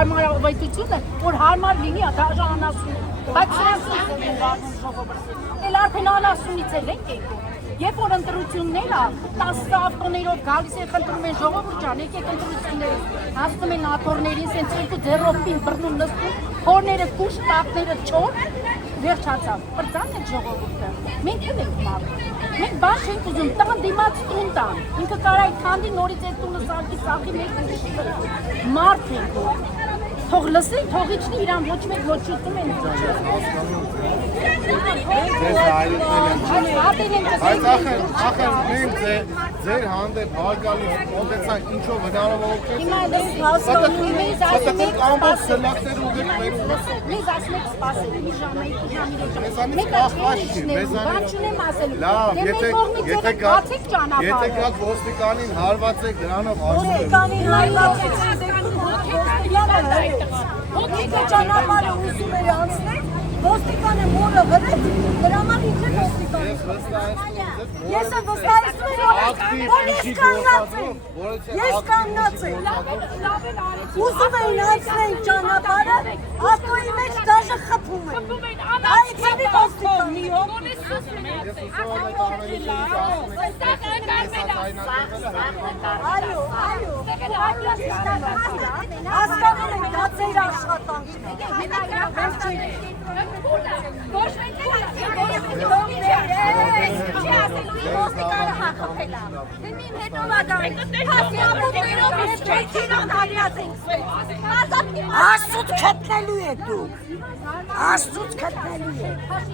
հարմարավետություն է, որ հարմար լինի դաժանասուն։ Բայց սրանց են ժողովրդի։ Էլ արդեն անասունից էլ ենք եկել։ Երբ որ ընտրություններ ա, 10 ավտոներով գալիս են խնդրում են ժողովուրդ ջան, եկեք ընտրություններ, հասնում են աթոռներին, սենց երկու ձեռովին բռնում նստում, փորները կուշ, տակները չոր, վերջացավ։ Բրձան է ժողովուրդը։ Մենք էլ ենք մարդ։ Մենք բան չենք ուզում, տան դիմաց տուն տան։ Ինքը կարա այդ քանդի նորից այդ տունը սարքի մեկ ուրիշի վրա։ Մարդ ենք որ։ Թող լսեն, թող իջնի իրան ոչ մեկ ոչ ուտում են։ Բայց ախր մենք ձեր հանդեպ հարգալից մոտեցանք ինչով հնարավորություն Հիմա դες հասկանում ես ասում ամբողջ սլակներ ուղիղ վերում Մեզ ասում եք սպասել մի ժամ, 2 ժամ, 3 ժամ։ Մեզ Մենք բան չունեմ ասել։ Լավ, եթե գացեք ճանապարհը։ Եթե գաք ոստիկանին հարվածեք դրանով ասում Ոստիկանին հարվածեցին Ոստիկանը ճանապարհը ուզում էր անցնել, ոստիկանը մորը վրեց, դրա համար ինչ է ոստիկանը։ Ես վստահեցնում եմ, որ ես կանգնած եմ։ Ուզում էին անցնել ճանապարհը, ավտոյի մեջ դաժե խփում են։ Այդ ինի ոստիկան։ Այո, հասկանում եմ, դա ձեր աշխատանքն է։ Աստծուց քտնելու եք դուք, Աստծուց քտնելու եք։